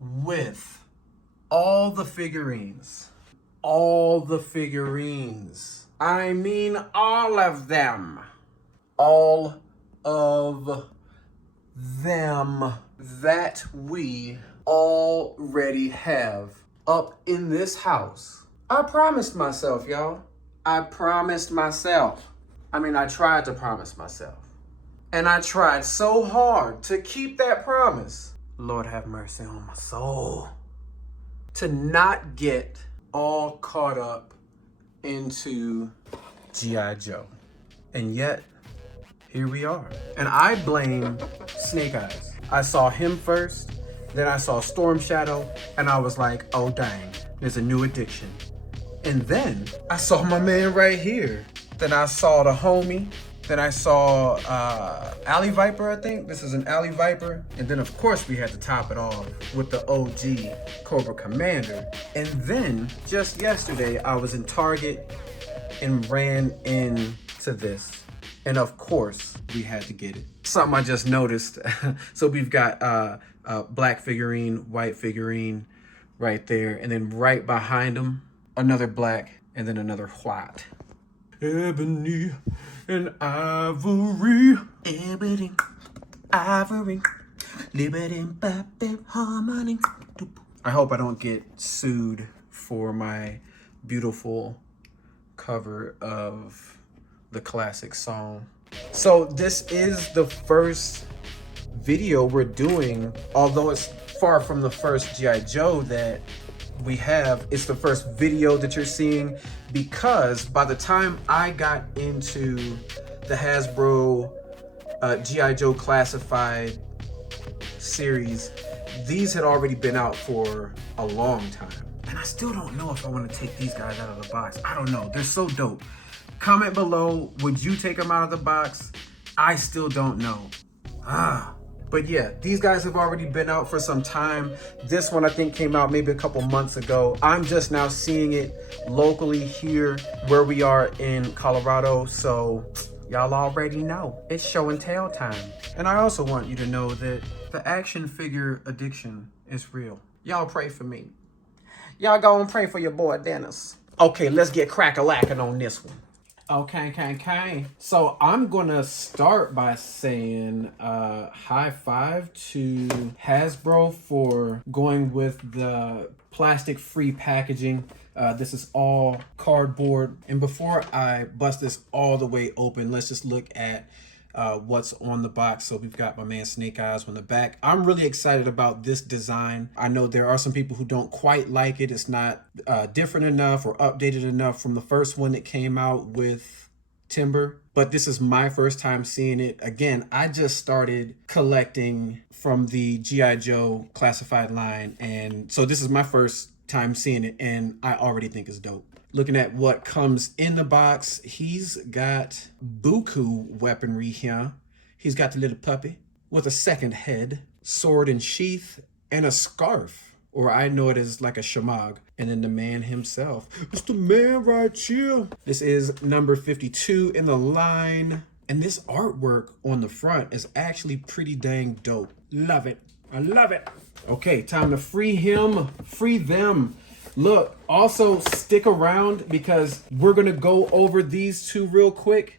with all the figurines. All the figurines. I mean all of them. All of them that we already have up in this house. I promised myself, y'all. I promised myself. I tried to promise myself. And I tried so hard to keep that promise. Lord have mercy on my soul. To not get all caught up into G.I. Joe. And yet, here we are. And I blame Snake Eyes. I saw him first, then I saw Storm Shadow, and I was like, oh dang, there's a new addiction. And then I saw my man right here. Then I saw the homie. Then I saw Alley Viper, I think. This is an Alley Viper. And then of course we had to top it off with the OG Cobra Commander. And then just yesterday I was in Target and ran into this. And of course we had to get it. Something I just noticed. So we've got black figurine, white figurine right there. And then right behind them, another black and then another white. Ebony and ivory. Ebony, ivory. Liberty, baby, harmony. I hope I don't get sued for my beautiful cover of the classic song. So this is the first video we're doing, although it's far from the first G.I. Joe that we have. It's the first video that you're seeing because by the time I got into the Hasbro G.I. Joe Classified series, these had already been out for a long time. And I still don't know if I want to take these guys out of the box. I don't know. They're so dope. Comment below, would you take them out of the box? I still don't know. But yeah, these guys have already been out for some time. This one I think came out maybe a couple months ago. I'm just now seeing it locally here where we are in Colorado. So y'all already know it's show and tell time. And I also want you to know that the action figure addiction is real. Y'all pray for me. Y'all go and pray for your boy Dennis. Okay, let's get crack-a-lackin' on this one. Okay. So I'm gonna start by saying high five to Hasbro for going with the plastic-free packaging. This is all cardboard. And before I bust this all the way open, let's just look at what's on the box. So we've got my man Snake Eyes on the back. I'm really excited about this design. I know there are some people who don't quite like it. It's not different enough or updated enough from the first one that came out with Timber, but this is my first time seeing it. Again, I just started collecting from the G.I. Joe Classified line, and so this is my first time seeing it, and I already think it's dope. Looking at what comes in the box, he's got buku weaponry here. He's got the little puppy with a second head, sword and sheath, and a scarf, or I know it as like a shamag. And then the man himself. It's the man right here. This is number 52 in the line. And this artwork on the front is actually pretty dang dope. Love it. I love it. Okay, time to free him, free them. Look, also stick around because we're gonna go over these two real quick.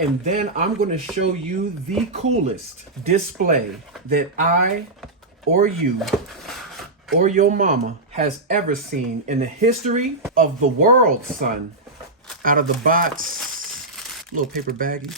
And then I'm gonna show you the coolest display that I or you or your mama has ever seen in the history of the world, son. Out of the box, little paper baggie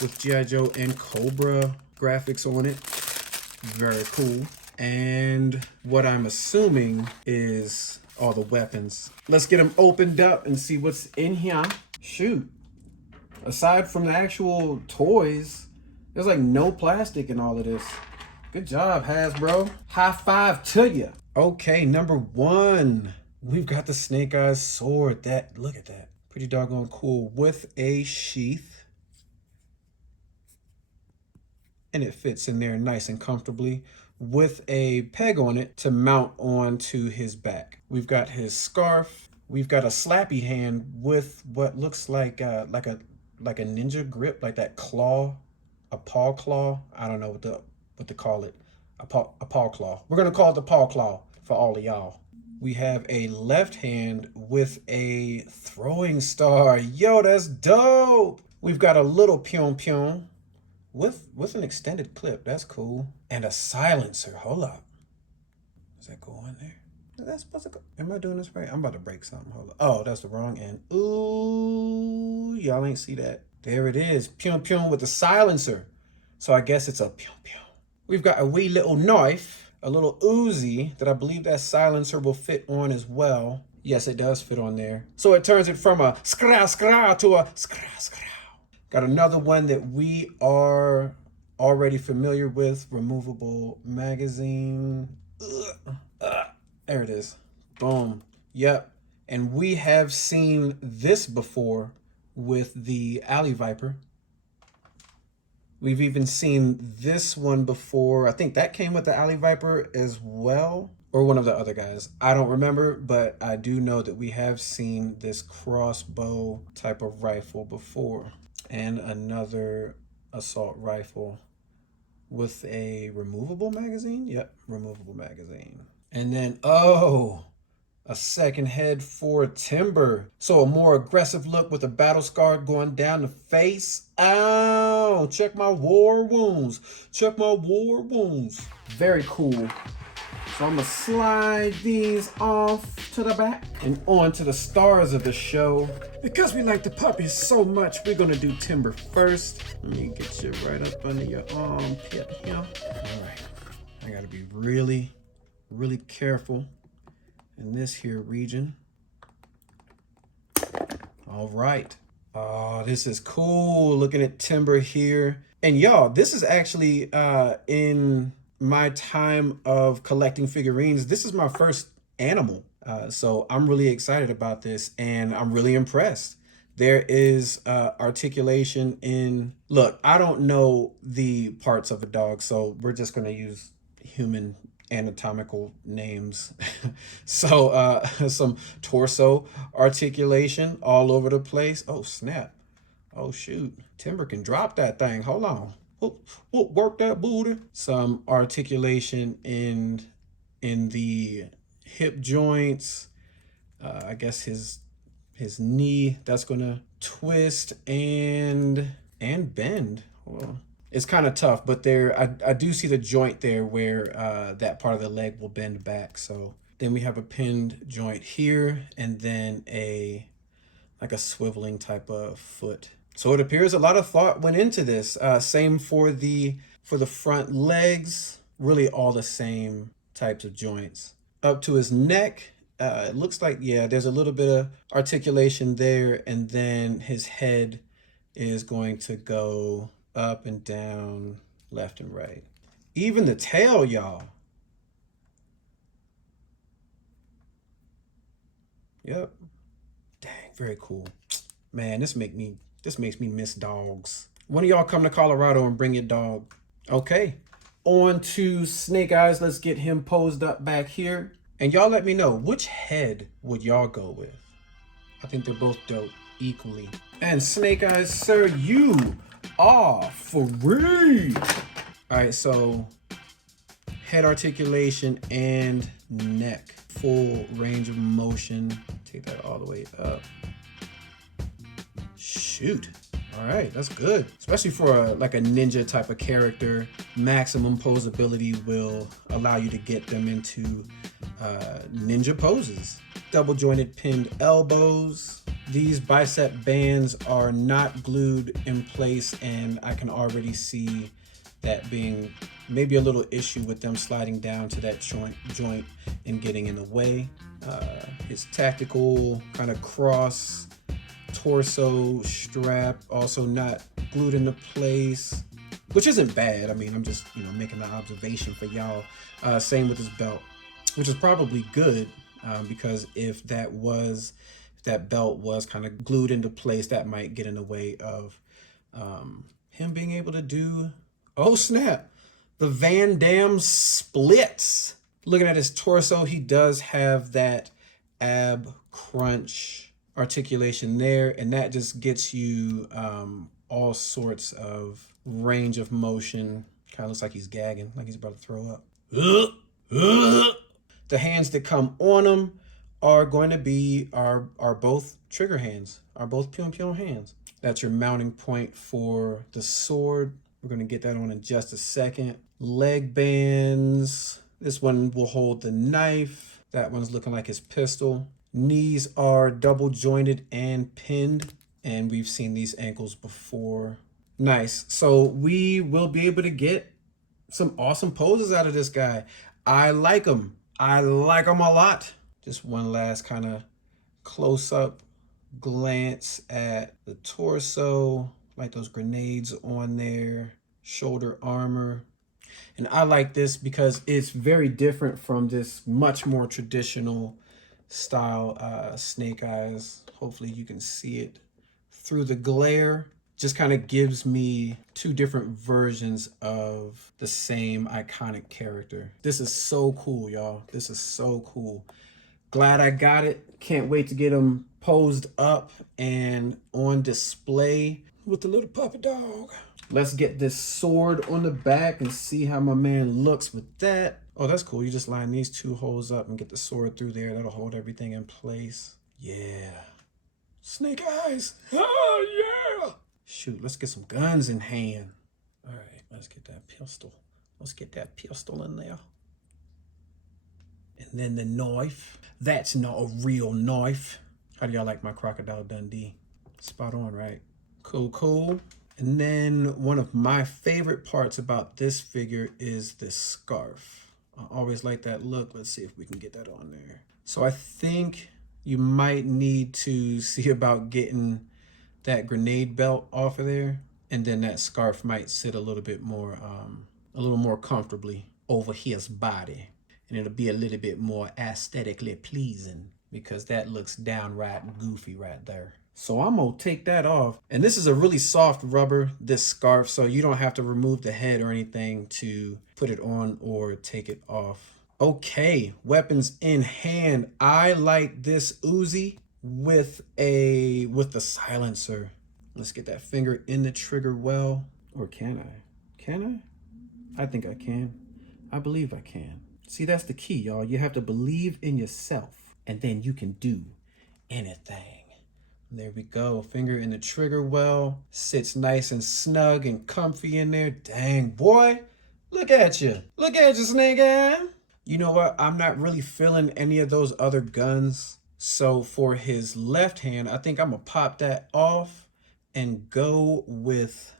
with G.I. Joe and Cobra graphics on it. Very cool. And what I'm assuming is all the weapons. Let's get them opened up and see what's in here. Shoot. Aside from the actual toys, there's like no plastic in all of this. Good job, Hasbro. High five to you. Okay, number one, we've got the Snake Eyes sword. Look at that. Pretty doggone cool with a sheath. And it fits in there nice and comfortably with a peg on it to mount onto his back. We've got his scarf. We've got a slappy hand with what looks like a ninja grip, like that claw, a paw claw. I don't know what to call it. A paw claw. We're gonna call it the paw claw. for all of y'all. We have a left hand with a throwing star. Yo, that's dope. We've got a little Pyong Pyong with an extended clip. That's cool. And a silencer. Hold up. Does that go on there? Is that supposed to go? Am I doing this right? I'm about to break something. Hold up. Oh, that's the wrong end. Ooh, y'all ain't see that. There it is. Pyong Pyong with the silencer. So I guess it's a Pyong Pyong. We've got a wee little knife, a little Uzi that I believe that silencer will fit on as well. Yes, it does fit on there. So it turns it from a skra skra to a skra skra. Got another one that we are already familiar with, removable magazine. There it is. Boom. Yep. And we have seen this before with the Alley Viper. We've even seen this one before. I think that came with the Alley Viper as well, or one of the other guys. I don't remember, but I do know that we have seen this crossbow type of rifle before. And another assault rifle with a removable magazine. Yep, removable magazine. And then, oh, a second head for Timber. So a more aggressive look with a battle scar going down the face. Ow, check my war wounds. Check my war wounds. Very cool. So I'm gonna slide these off to the back and on to the stars of the show. Because we like the puppies so much, we're gonna do Timber first. Let me get you right up under your armpit here. All right, I gotta be really careful in this here region. All right. Oh, this is cool. Looking at Timber here. And y'all, this is actually in my time of collecting figurines. This is my first animal. So I'm really excited about this and I'm really impressed. There is articulation in, look, I don't know the parts of a dog, so we're just gonna use human anatomical names. So some torso articulation all over the place. Oh snap. Oh shoot. Timber can drop that thing. Hold on. Work that booty. Some articulation in the hip joints. I guess his knee, that's gonna twist and bend. Well, it's kind of tough, but there I do see the joint there where that part of the leg will bend back. So then we have a pinned joint here, and then like a swiveling type of foot. So it appears a lot of thought went into this. Same for the front legs, really all the same types of joints. Up to his neck, it looks like, yeah, there's a little bit of articulation there, and then his head is going to go up and down, left and right. Even the tail, y'all. Yep. Dang, very cool. Man, this makes me miss dogs. When do y'all come to Colorado and bring your dog? Okay. On to Snake Eyes. Let's get him posed up back here. And y'all let me know, which head would y'all go with? I think they're both dope equally. And Snake Eyes, sir, you are free. All right, so head articulation and neck. Full range of motion. Take that all the way up. Shoot. All right, that's good. Especially for like a ninja type of character. Maximum posability will allow you to get them into ninja poses. Double jointed pinned elbows. These bicep bands are not glued in place, and I can already see that being maybe a little issue with them sliding down to that joint and getting in the way. His tactical kind of cross torso strap also not glued into place, which isn't bad. I mean, I'm just, making an observation for y'all. Same with his belt, which is probably good, because if that belt was kind of glued into place, that might get in the way of him being able to do, oh snap, the Van Damme splits. Looking at his torso, he does have that ab crunch articulation there, and that just gets you all sorts of range of motion. Kind of looks like he's gagging, like he's about to throw up. The The hands that come on them are going to be are both trigger hands, are both pion pion hands. That's your mounting point for the sword. We're going to get that on in just a second. Leg bands. This one will hold the knife. That one's looking like his pistol. Knees are double jointed and pinned, and we've seen these ankles before. Nice. So we will be able to get some awesome poses out of this guy. I like him. I like him a lot. Just one last kind of close-up glance at the torso, like those grenades on there, shoulder armor. And I like this because it's very different from this much more traditional style snake eyes. Hopefully you can see it through the glare. Just kind of gives me two different versions of the same iconic character. This is so cool, y'all. This is so cool. Glad I got it. Can't wait to get them posed up and on display with the little puppy dog. Let's get this sword on the back and see how my man looks with that. Oh, that's cool. You just line these two holes up and get the sword through there. That'll hold everything in place. Yeah. Snake eyes. Oh, yeah. Shoot, let's get some guns in hand. All right, let's get that pistol. Let's get that pistol in there. And then the knife. That's not a real knife. How do y'all like my Crocodile Dundee? Spot on, right? Cool, cool. And then one of my favorite parts about this figure is this scarf. I always like that look. Let's see if we can get that on there. So I think you might need to see about getting that grenade belt off of there, and then that scarf might sit a little bit more comfortably over his body, and it'll be a little bit more aesthetically pleasing because that looks downright goofy right there. So I'm gonna take that off, and this is a really soft rubber, this scarf, so you don't have to remove the head or anything to put it on or take it off. Okay, weapons in hand. I like this Uzi with the silencer. Let's get that finger in the trigger well. Or can I? Can I? I think I can. I believe I can. See, that's the key, y'all. You have to believe in yourself, and then you can do anything. There we go. Finger in the trigger well. Sits nice and snug and comfy in there. Dang, boy. Look at you. Look at you, Snake Eye. You know what? I'm not really feeling any of those other guns. So for his left hand, I think I'm going to pop that off and go with...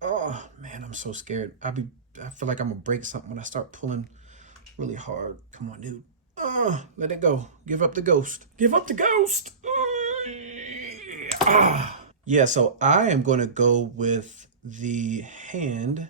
Oh, man, I'm so scared. I feel like I'm going to break something when I start pulling really hard. Come on, dude. Let it go. Give up the ghost. Give up the ghost. Yeah, so I am going to go with the hand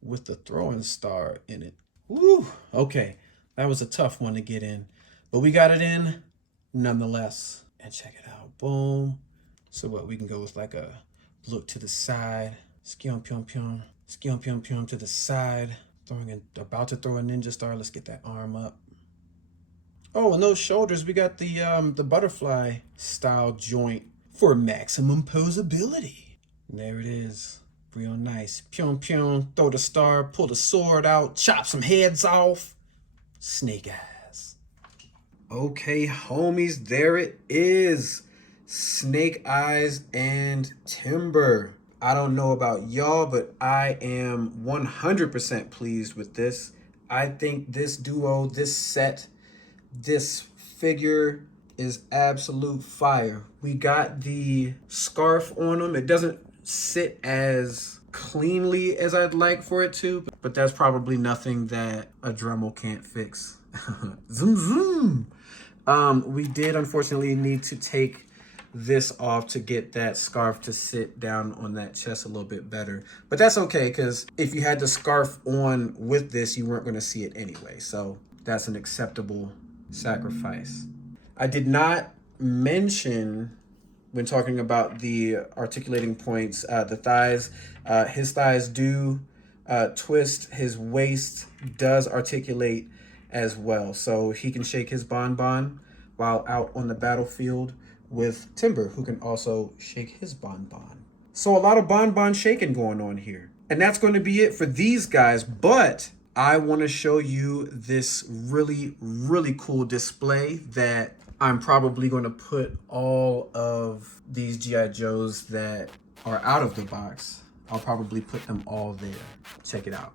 with the throwing star in it. Woo, okay. That was a tough one to get in, but we got it in nonetheless. And check it out. Boom. So what, we can go with like a look to the side. Skium pium pium. Skium pium pium to the side. About to throw a ninja star. Let's get that arm up. Oh, and those shoulders, we got the butterfly style joint for maximum posability. And there it is. Real nice. Pium pium, throw the star, pull the sword out, chop some heads off. Snake eyes. Okay, homies, there it is. Snake eyes and Timber. I don't know about y'all, but I am 100% pleased with this. I think this duo, this set, this figure is absolute fire. We got the scarf on him. It doesn't sit as cleanly as I'd like for it to, but that's probably nothing that a Dremel can't fix. Zoom, zoom. We did unfortunately need to take this off to get that scarf to sit down on that chest a little bit better, but that's okay, because if you had the scarf on with this, you weren't going to see it anyway, so that's an acceptable sacrifice. I did not mention when talking about the articulating points, the thighs. His thighs do twist. His waist does articulate as well, so he can shake his bonbon while out on the battlefield with Timber, who can also shake his bonbon. So a lot of bonbon shaking going on here. And that's going to be it for these guys, but I want to show you this really, really cool display that I'm probably going to put all of these G.I. Joes that are out of the box. I'll probably put them all there. Check it out.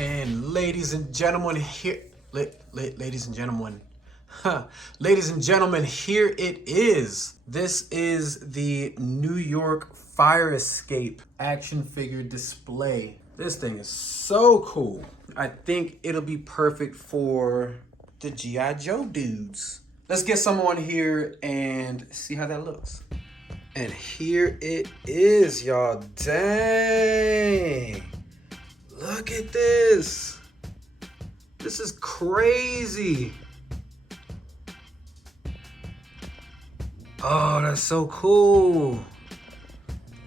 And ladies and gentlemen, ladies and gentlemen, ladies and gentlemen, here it is. This is the New York Fire Escape action figure display. This thing is so cool. I think it'll be perfect for the G.I. Joe dudes. Let's get someone here and see how that looks. And here it is, y'all. Dang. Look at this. This is crazy. Oh, that's so cool.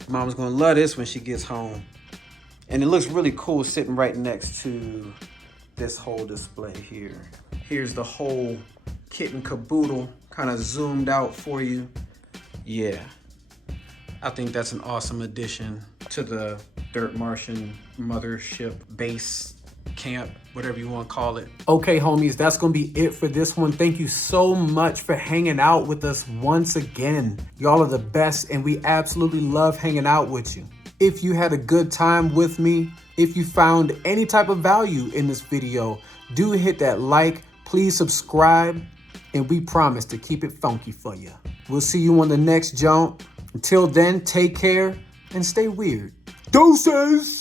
Mom's gonna love this when she gets home. And it looks really cool sitting right next to this whole display here. Here's the whole kit and caboodle kind of zoomed out for you. Yeah, I think that's an awesome addition to the Dirt Martian mothership base camp, whatever you want to call it. Okay, homies, that's gonna be it for this one. Thank you so much for hanging out with us once again. Y'all are the best, and we absolutely love hanging out with you. If you had a good time with me, if you found any type of value in this video, do hit that like, please subscribe, and we promise to keep it funky for you. We'll see you on the next jump. Until then, take care and stay weird. Deuces!